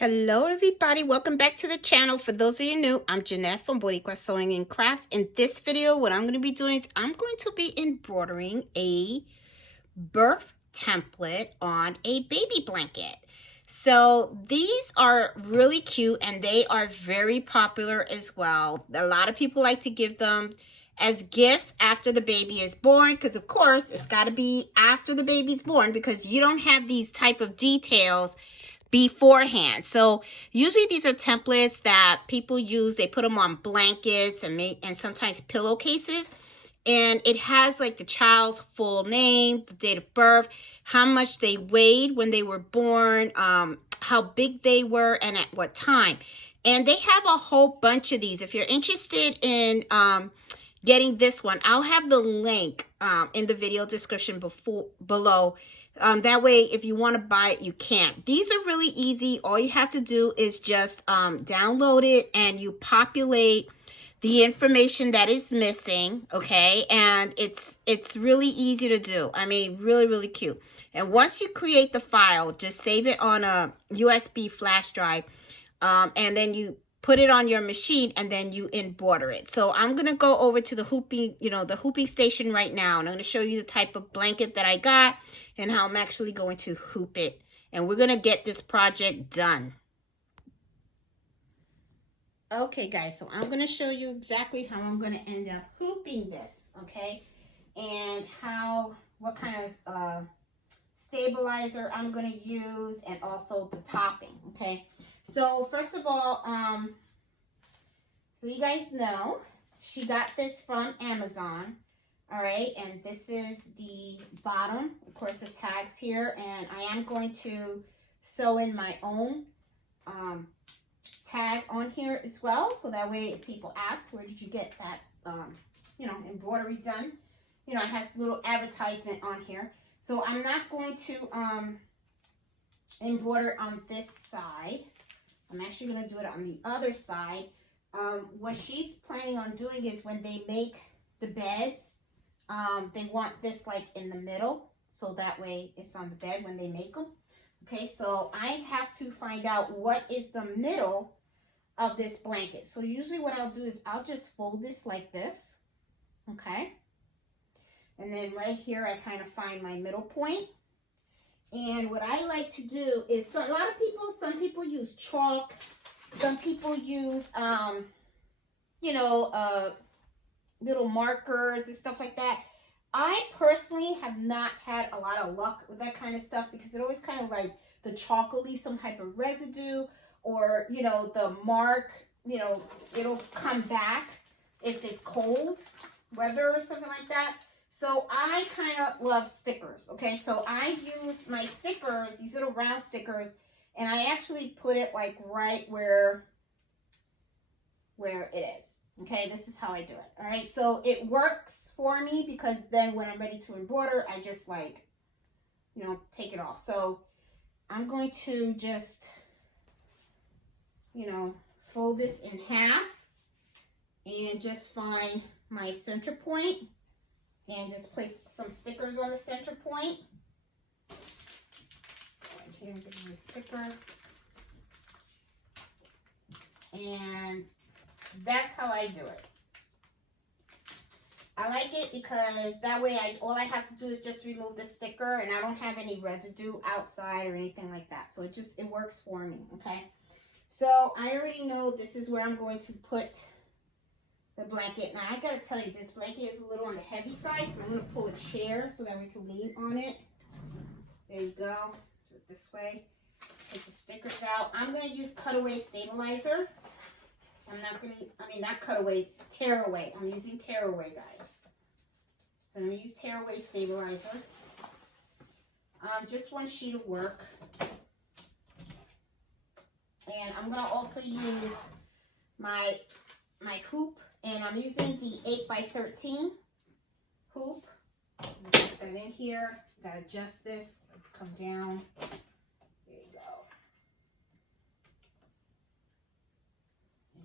Hello everybody, welcome back to the channel. For those of you new, I'm Jeanette from Embroidery Sewing and Crafts. In this video, what I'm going to be doing is I'm going to be embroidering a birth template on a baby blanket. So these are really cute and they are very popular as well. A lot of people like to give them as gifts after the baby is born, because of course it's got to be after the baby's born because you don't have these type of details beforehand. So usually these are templates that people use. They put them on blankets and sometimes pillowcases, and it has like the child's full name, the date of birth, how much they weighed when they were born, how big they were, and at what time. And they have a whole bunch of these. If you're interested in getting this one, I'll have the link in the video description below. That way, if you want to buy it, you can. These are really easy. All you have to do is just download it and you populate the information that is missing, okay? And it's really easy to do. I mean, really, really cute. And once you create the file, just save it on a USB flash drive, and then you put it on your machine and then you embroider it. So I'm going to go over to the hooping, the hooping station right now. And I'm going to show you the type of blanket that I got and how I'm actually going to hoop it. And we're going to get this project done. Okay, guys, so I'm going to show you exactly how I'm going to end up hooping this, okay? And what kind of stabilizer I'm going to use, and also the topping, okay? So first of all, so you guys know she got this from Amazon, all right? And this is the bottom, of course, the tags here, and I am going to sew in my own tag on here as well, so that way if people ask, where did you get that embroidery done, it has a little advertisement on here. So I'm not going to embroider on this side. I'm actually going to do it on the other side. What she's planning on doing is when they make the beds, they want this like in the middle, so that way it's on the bed when they make them. Okay, so I have to find out what is the middle of this blanket. So usually what I'll do is I'll just fold this like this, okay? And then right here I kind of find my middle point. And what I like to do is, some people use chalk, some people use little markers and stuff like that. I personally have not had a lot of luck with that kind of stuff because it always kind of like the chalk will leave some type of residue, or the mark, it'll come back if it's cold weather or something like that. So I kind of love stickers, okay? So I use my stickers, these little round stickers, and I actually put it like right where it is, okay? This is how I do it, all right? So it works for me because then when I'm ready to embroider, I just like, take it off. So I'm going to just, fold this in half and just find my center point and just place some stickers on the center point. Go in here and give me a sticker. And that's how I do it. I like it because that way all I have to do is just remove the sticker and I don't have any residue outside or anything like that. So it works for me, okay? So I already know this is where I'm going to put the blanket. Now I gotta tell you, this blanket is a little on the heavy side, so I'm gonna pull a chair so that we can lean on it. There you go. Do it this way. Take the stickers out. I'm gonna use cutaway stabilizer. Not cutaway, it's tearaway. I'm using tearaway, guys. So I'm gonna use tearaway stabilizer. Just one sheet of work. And I'm gonna also use my hoop, and I'm using the 8x13 hoop. Put that in here. Gotta adjust this. Come down. There you go.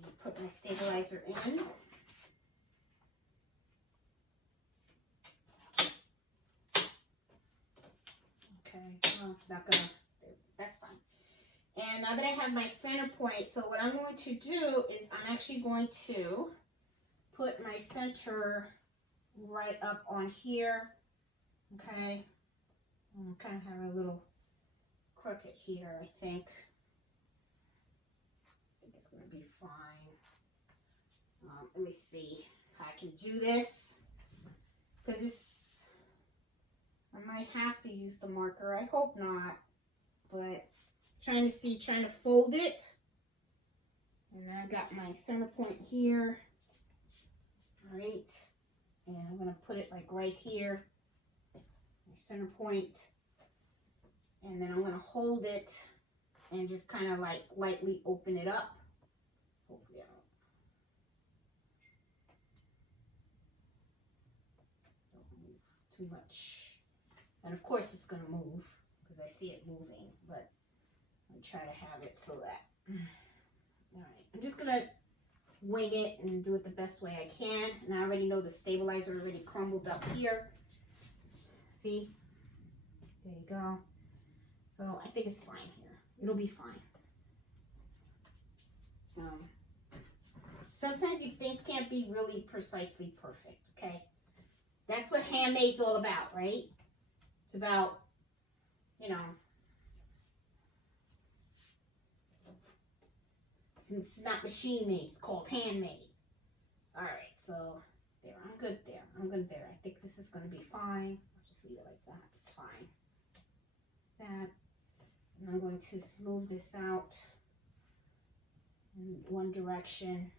And put my stabilizer in. Okay, well, it's not gonna. That's fine. And now that I have my center point, so what I'm going to do is I'm actually going to put my center right up on here. Okay. I'm kind of having a little crooked here, I think. It's going to be fine. Let me see how I can do this. Because I might have to use the marker. I hope not. But trying to fold it. And I got my center point here. All right. And I'm going to put it like right here. My center point. And then I'm going to hold it and just kind of like lightly open it up. Hopefully I don't move too much. And of course it's going to move because I see it moving, but I'm trying to have it so that, all right, I'm just going to wing it and do it the best way I can. And I already know the stabilizer already crumbled up here. See? There you go. So I think it's fine here. It'll be fine. Sometimes things can't be really precisely perfect, okay? That's what handmade's all about, right? It's about, you know, it's not machine made, it's called handmade. All right, so there, I'm good there. I'm good there. I think this is going to be fine. I'll just leave it like that. It's fine. That. And I'm going to smooth this out in one direction.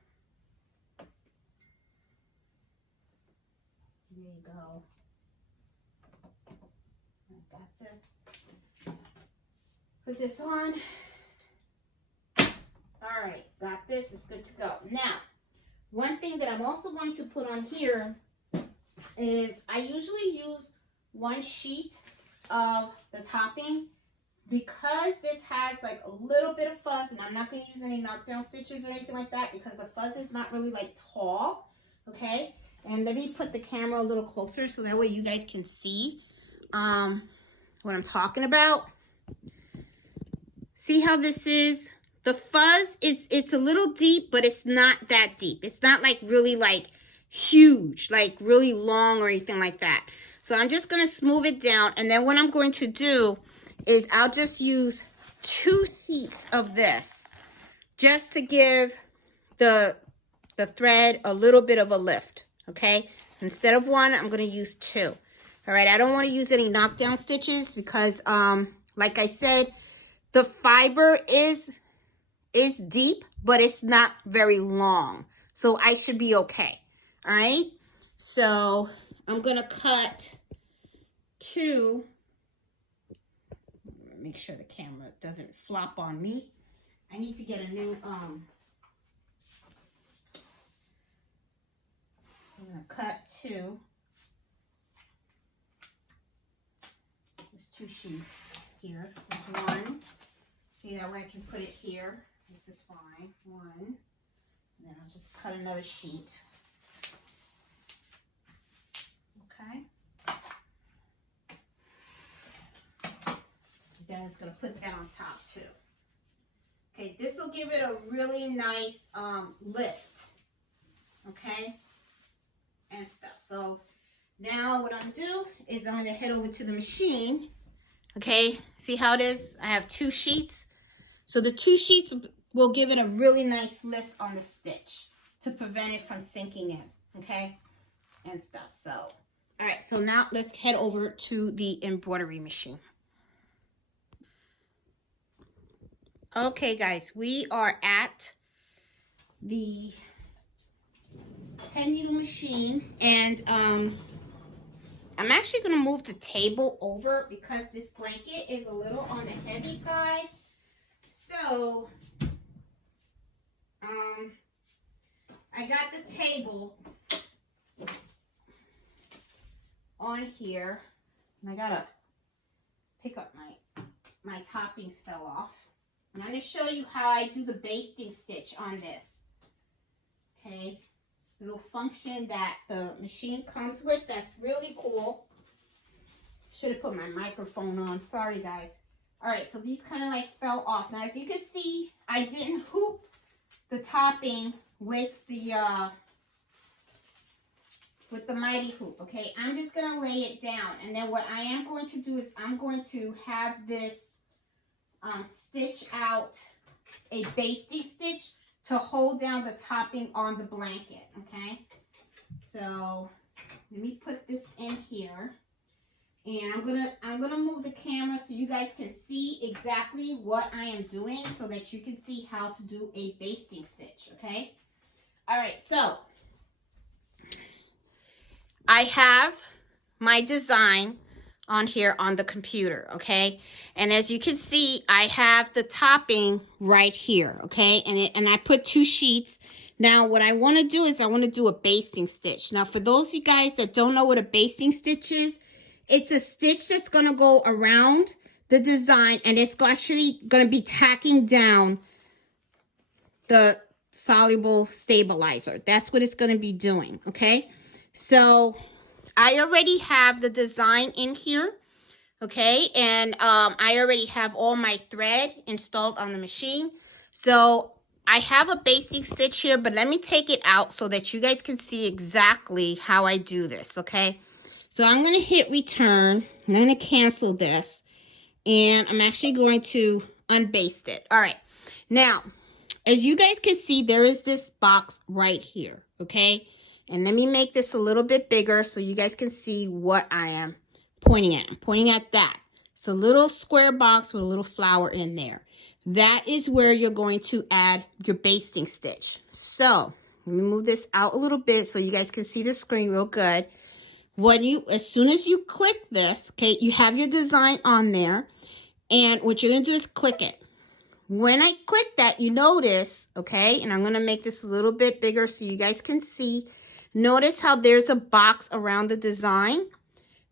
There you go. I got this. Put this on. All right, got this. It's good to go. Now, one thing that I'm also going to put on here is I usually use one sheet of the topping. Because this has like a little bit of fuzz, and I'm not going to use any knockdown stitches or anything like that because the fuzz is not really like tall, okay? And let me put the camera a little closer so that way you guys can see what I'm talking about. See how this is? The fuzz, it's a little deep, but it's not that deep. It's not like really like huge, like really long or anything like that. So I'm just going to smooth it down, and then what I'm going to do is I'll just use 2 sheets of this just to give the thread a little bit of a lift, okay? Instead of 1, I'm going to use 2. All right, I don't want to use any knockdown stitches because, like I said, the fiber is deep, but it's not very long. So I should be okay, all right? So I'm going to cut 2. Make sure the camera doesn't flop on me. I need to get a new, I'm going to cut 2. There's 2 sheets here. There's 1. See, that way I can put it here. This is fine. 1. And then I'll just cut another sheet. Okay. Then it's going to put that on top too. Okay, this will give it a really nice lift. Okay, and stuff. So now what I'm going to do is I'm going to head over to the machine. Okay, see how it is? I have 2 sheets. So the 2 sheets will give it a really nice lift on the stitch to prevent it from sinking in. Okay, and stuff. So, all right, so now let's head over to the embroidery machine. Okay, guys, we are at the 10 needle machine, and I'm actually going to move the table over because this blanket is a little on the heavy side. So I got the table on here, and I gotta pick up my toppings fell off. And I'm going to show you how I do the basting stitch on this. Okay, little function that the machine comes with. That's really cool. Should have put my microphone on. Sorry, guys. All right, so these kind of like fell off. Now, as you can see, I didn't hoop the topping with the mighty hoop, okay? I'm just going to lay it down. And then what I am going to do is I'm going to have this stitch out a basting stitch to hold down the topping on the blanket, okay? So let me put this in here. And I'm gonna move the camera so you guys can see exactly what I am doing so that you can see how to do a basting stitch, okay? All right, so I have my design on here on the computer, okay? And as you can see, I have the topping right here, okay? And I put 2 sheets. Now, what I want to do is I want to do a basting stitch. Now, for those of you guys that don't know what a basting stitch is, it's a stitch that's going to go around the design, and it's actually going to be tacking down the soluble stabilizer. That's what it's going to be doing, okay? So I already have the design in here, okay? And I already have all my thread installed on the machine. So I have a basting stitch here, but let me take it out so that you guys can see exactly how I do this, okay? So I'm going to hit return. I'm going to cancel this. And I'm actually going to unbaste it. All right. Now, as you guys can see, there is this box right here, okay? And let me make this a little bit bigger so you guys can see what I am pointing at. I'm pointing at that. It's a little square box with a little flower in there. That is where you're going to add your basting stitch. So let me move this out a little bit so you guys can see the screen real good. As soon as you click this, okay, you have your design on there. And what you're going to do is click it. When I click that, you notice, okay, and I'm going to make this a little bit bigger so you guys can see. Notice how there's a box around the design.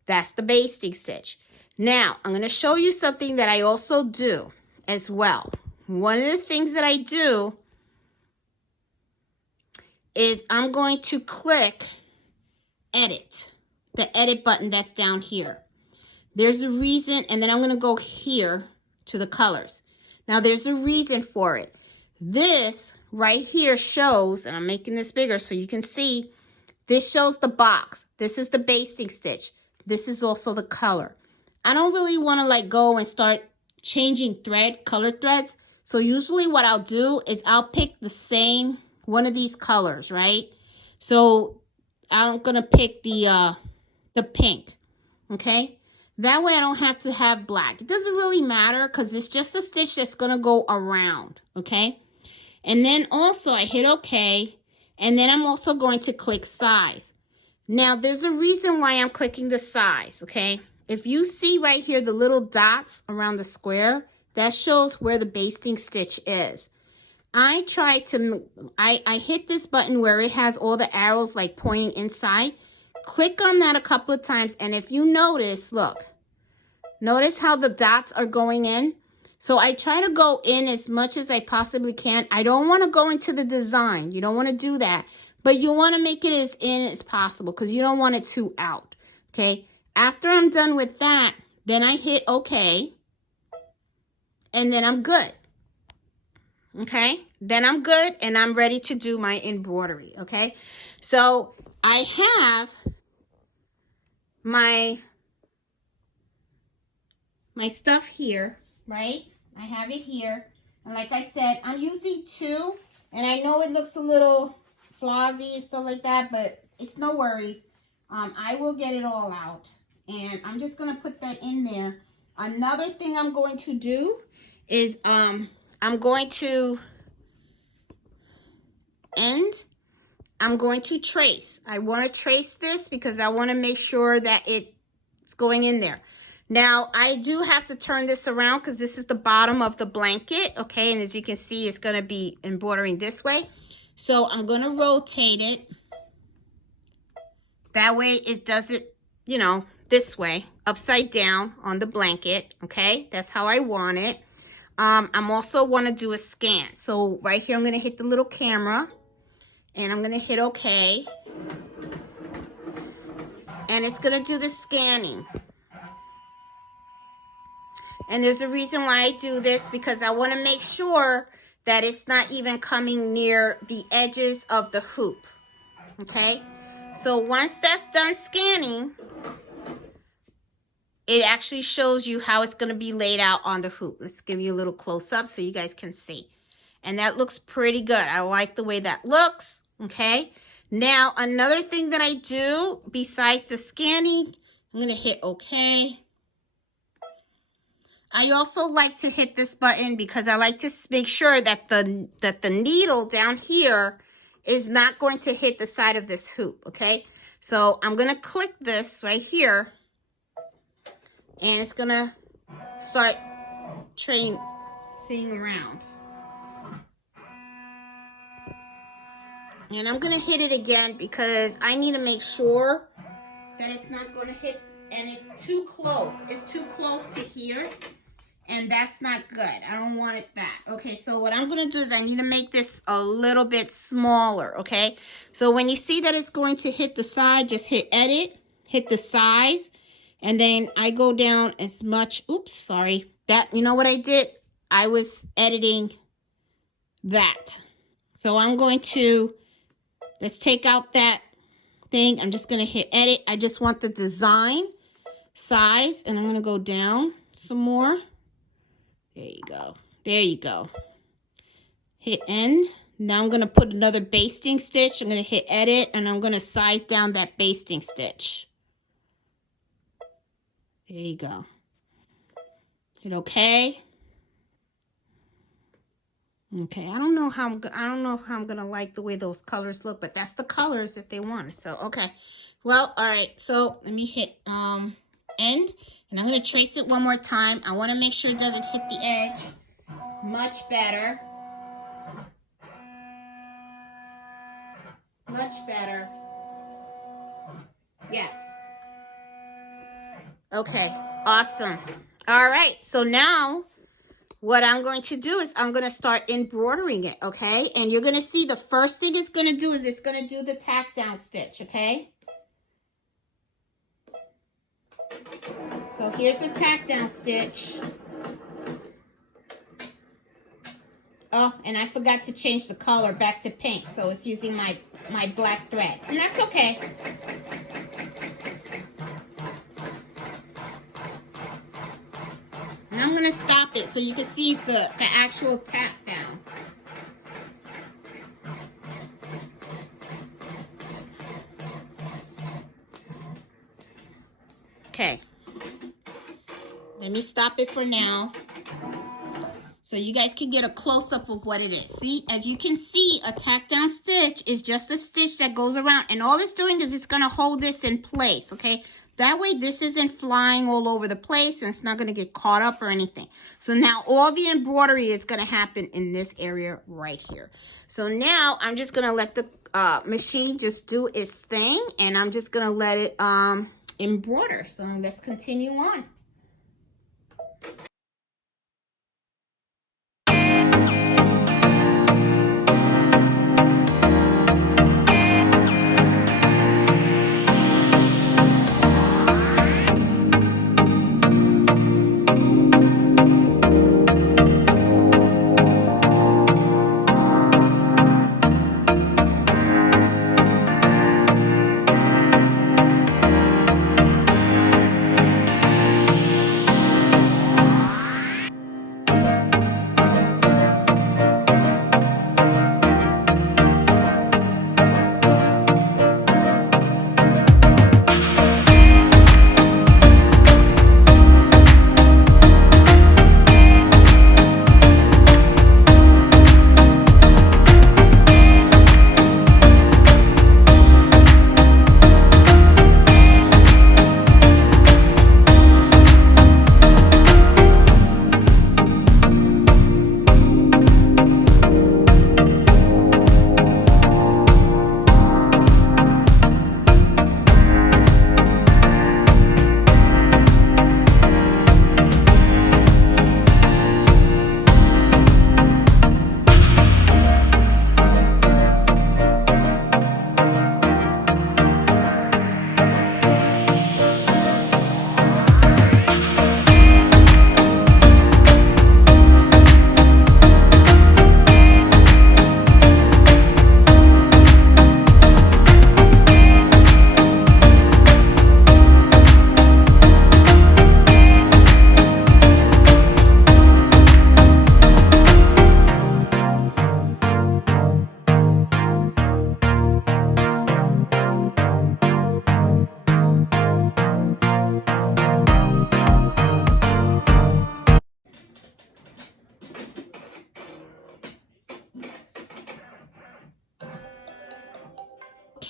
That's the basting stitch. Now, I'm going to show you something that I also do as well. One of the things that I do is I'm going to click edit, the edit button that's down here. There's a reason, and then I'm going to go here to the colors. Now, there's a reason for it. This right here shows, and I'm making this bigger so you can see, this shows the box. This is the basting stitch. This is also the color. I don't really want to like go and start changing color threads. So usually what I'll do is I'll pick the same one of these colors, right? So I'm going to pick the pink, okay? That way I don't have to have black. It doesn't really matter because it's just a stitch that's going to go around, okay? And then also I hit OK, and then I'm also going to click size. Now there's a reason why I'm clicking the size, okay? If you see right here the little dots around the square, that shows where the basting stitch is. I hit this button where it has all the arrows like pointing inside. Click on that a couple of times, and if you notice, look, notice how the dots are going in. So I try to go in as much as I possibly can. I don't want to go into the design. You don't want to do that, but you want to make it as in as possible because you don't want it too out, okay? After I'm done with that, then I hit OK, and then I'm good. Okay, then I'm good and I'm ready to do my embroidery. Okay, so I have my stuff here, right? I have it here, and like I said, I'm using 2, and I know it looks a little flossy and stuff like that, but it's no worries. I will get it all out, and I'm just gonna put that in there. Another thing I'm going to do is I'm going to trace. I want to trace this because I want to make sure that it's going in there. Now, I do have to turn this around because this is the bottom of the blanket, okay? And as you can see, it's going to be embroidering this way. So I'm going to rotate it. That way it does it, you know, this way, upside down on the blanket, okay? That's how I want it. I'm also want to do a scan. So right here, I'm going to hit the little camera and I'm going to hit OK. And it's going to do the scanning. And there's a reason why I do this, because I want to make sure that it's not even coming near the edges of the hoop. Okay? So once that's done scanning, it actually shows you how it's going to be laid out on the hoop. Let's give you a little close up so you guys can see. And that looks pretty good. I like the way that looks. Okay. Now, another thing that I do besides the scanning, I'm going to hit OK. I also like to hit this button because I like to make sure that the needle down here is not going to hit the side of this hoop. Okay. So I'm going to click this right here. And it's going to start seeing around. And I'm going to hit it again because I need to make sure that it's not going to hit. And it's too close. It's too close to here. And that's not good. I don't want it that. Okay, so what I'm going to do is I need to make this a little bit smaller. Okay, so when you see that it's going to hit the side, just hit edit, hit the size. And then I go down as much. Oops, sorry. You know what I did? I was editing that. So I'm going to, let's take out that thing. I'm just going to hit edit. I just want the design size. And I'm going to go down some more. There you go. There you go. Hit end. Now I'm going to put another basting stitch. I'm going to hit edit. And I'm going to size down that basting stitch. There you go. Hit OK. Okay, I don't know if I'm gonna like the way those colors look, but that's the colors that they want. So okay, well, all right. So let me hit end, and I'm gonna trace it one more time. I want to make sure it doesn't hit the edge. Much better. Much better. Yes. Okay, awesome. All right, so now what I'm going to do is I'm going to start embroidering it, okay? And you're going to see the first thing it's going to do is it's going to do the tack down stitch, okay? So here's the tack down stitch. Oh, and I forgot to change the color back to pink, so it's using my black thread. And that's okay. And I'm going to stop it so you can see the actual tack down. Okay. Let me stop it for now so you guys can get a close-up of what it is. See, as you can see, a tack down stitch is just a stitch that goes around. And all it's doing is it's going to hold this in place, okay? That way this isn't flying all over the place and it's not going to get caught up or anything. So now all the embroidery is going to happen in this area right here. So now I'm just going to let the machine just do its thing, and I'm just going to let it embroider. So let's continue on.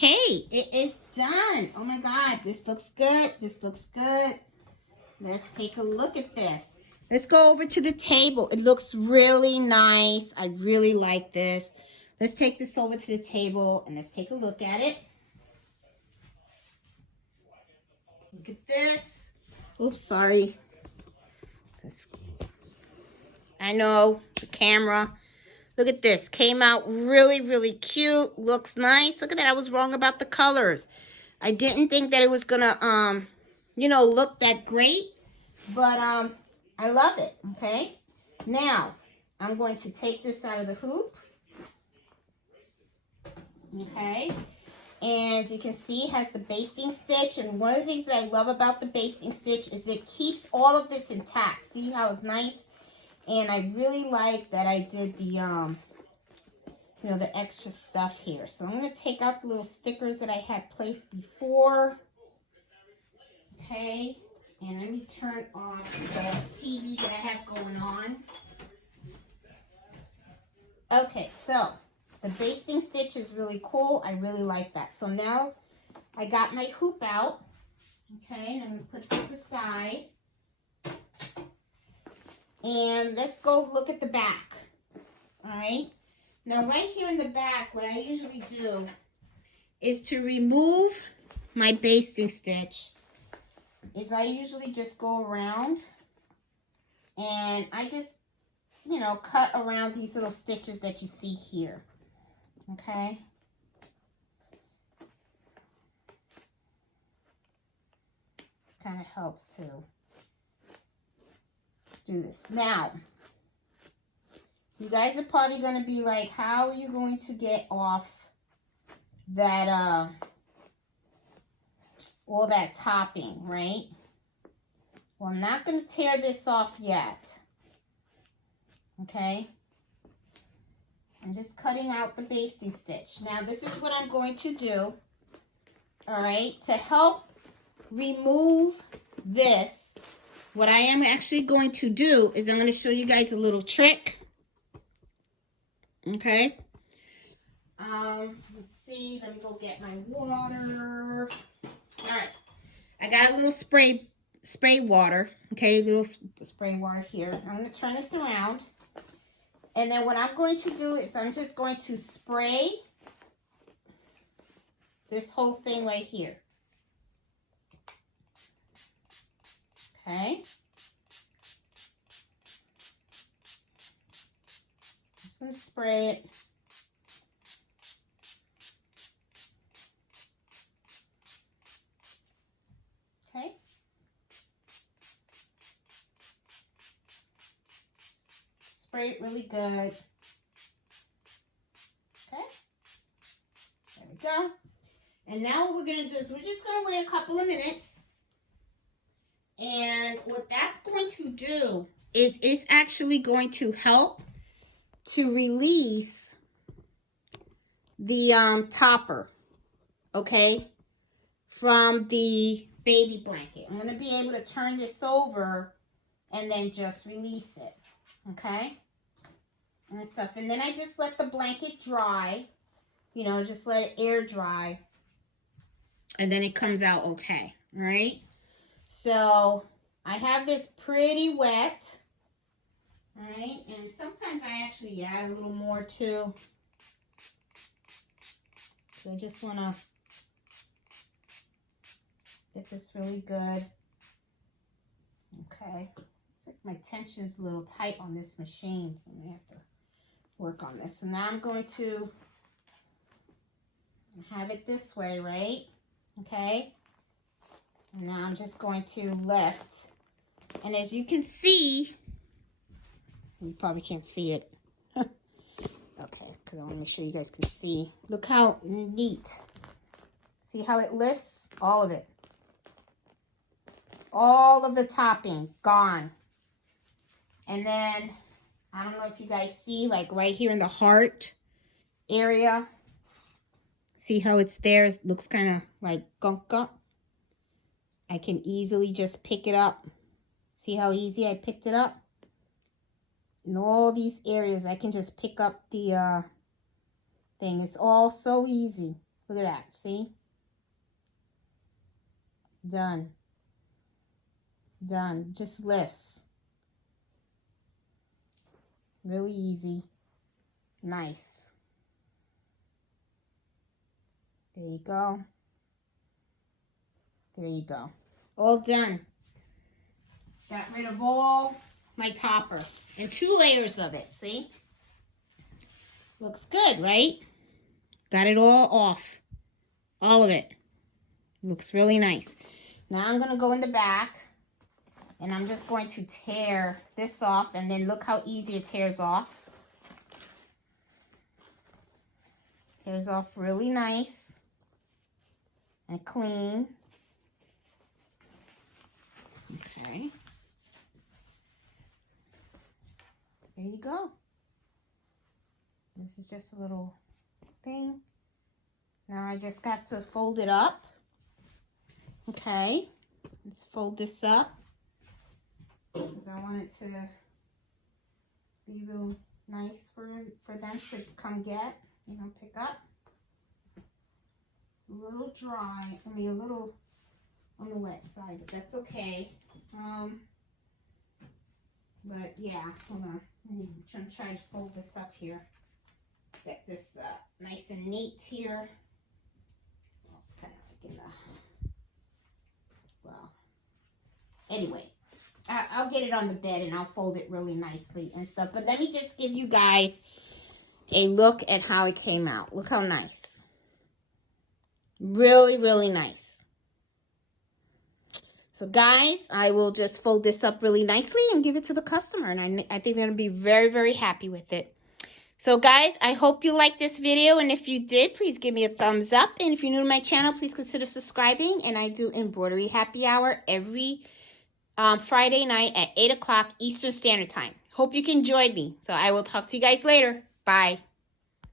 Okay, it is done. Oh my God, this looks good. This looks good. Let's take a look at this. Let's go over to the table. It looks really nice. I really like this. Let's take this over to the table and let's take a look at it. Look at this. Oops, sorry. I know, the camera. Look at this. Came out really, really cute. Looks nice. Look at that. I was wrong about the colors. I didn't think that it was gonna, you know, look that great. But, I love it. Okay. Now, I'm going to take this out of the hoop. Okay. And as you can see, it has the basting stitch. And one of the things that I love about the basting stitch is it keeps all of this intact. See how it's nice? And I really like that I did the, you know, the extra stuff here. So I'm going to take out the little stickers that I had placed before. Okay. And let me turn on the TV that I have going on. Okay, so the basting stitch is really cool. I really like that. So now I got my hoop out. Okay, and I'm going to put this aside. And let's go look at the back. All right. Now right here in the back, what I usually do is to remove my basting stitch is I usually just go around and I just, you know, cut around these little stitches that you see here. Okay. Kind of helps to do this. Now, you guys are probably going to be like, how are you going to get off that, all that topping, right? Well, I'm not going to tear this off yet. Okay? I'm just cutting out the basting stitch. Now, this is what I'm going to do, all right, to help remove this. What I am actually going to do is I'm going to show you guys a little trick. Okay? Let's see. Let me go get my water. All right. I got a little spray water. Okay, little spray water here. I'm going to turn this around. And then what I'm going to do is I'm just going to spray this whole thing right here. Okay. Just going to spray it. Okay. Spray it really good. Okay. There we go. And now what we're going to do is we're just going to wait a couple of minutes. And what that's going to do is it's actually going to help to release the topper, okay, from the baby blanket. I'm going to be able to turn this over and then just release it, okay, and stuff. And then I just let the blanket dry, you know, just let it air dry, and then it comes out okay, all right? So I have this pretty wet, all right, and sometimes I actually add a little more too. So I just want to get this really good. Okay, it's like my tension's a little tight on this machine, so I have to work on this. So now I'm going to have it this way, right? Okay. And now I'm just going to lift. And as you can see, you probably can't see it. Okay, because I want to make sure you guys can see. Look how neat. See how it lifts? All of it. All of the toppings gone. And then, I don't know if you guys see, like right here in the heart area. See how it's there? It looks kind of like gunk up. I can easily just pick it up. See how easy I picked it up? In all these areas, I can just pick up the thing. It's all so easy. Look at that, see? Done. Done. Just lifts. Really easy. Nice. There you go. There you go. All done. Got rid of all my topper. And 2 layers of it, see? Looks good, right? Got it all off. All of it. Looks really nice. Now I'm going to go in the back. And I'm just going to tear this off. And then look how easy it tears off. Tears off really nice. And clean. Okay. There you go. This is just a little thing. Now I just have to fold it up. Okay. Let's fold this up. Because I want it to be real nice for them to come get, you know, pick up. It's a little dry. I mean, a little on the wet side, but that's okay. But yeah, hold on. I'm trying to fold this up here. Get this nice and neat here. It's kind of like in the, well, anyway, I'll get it on the bed and I'll fold it really nicely and stuff. But let me just give you guys a look at how it came out. Look how nice. Really, really nice. So guys, I will just fold this up really nicely and give it to the customer. And I think they're going to be very, very happy with it. So guys, I hope you liked this video. And if you did, please give me a thumbs up. And if you're new to my channel, please consider subscribing. And I do embroidery happy hour every Friday night at 8 o'clock Eastern Standard Time. Hope you can join me. So I will talk to you guys later. Bye.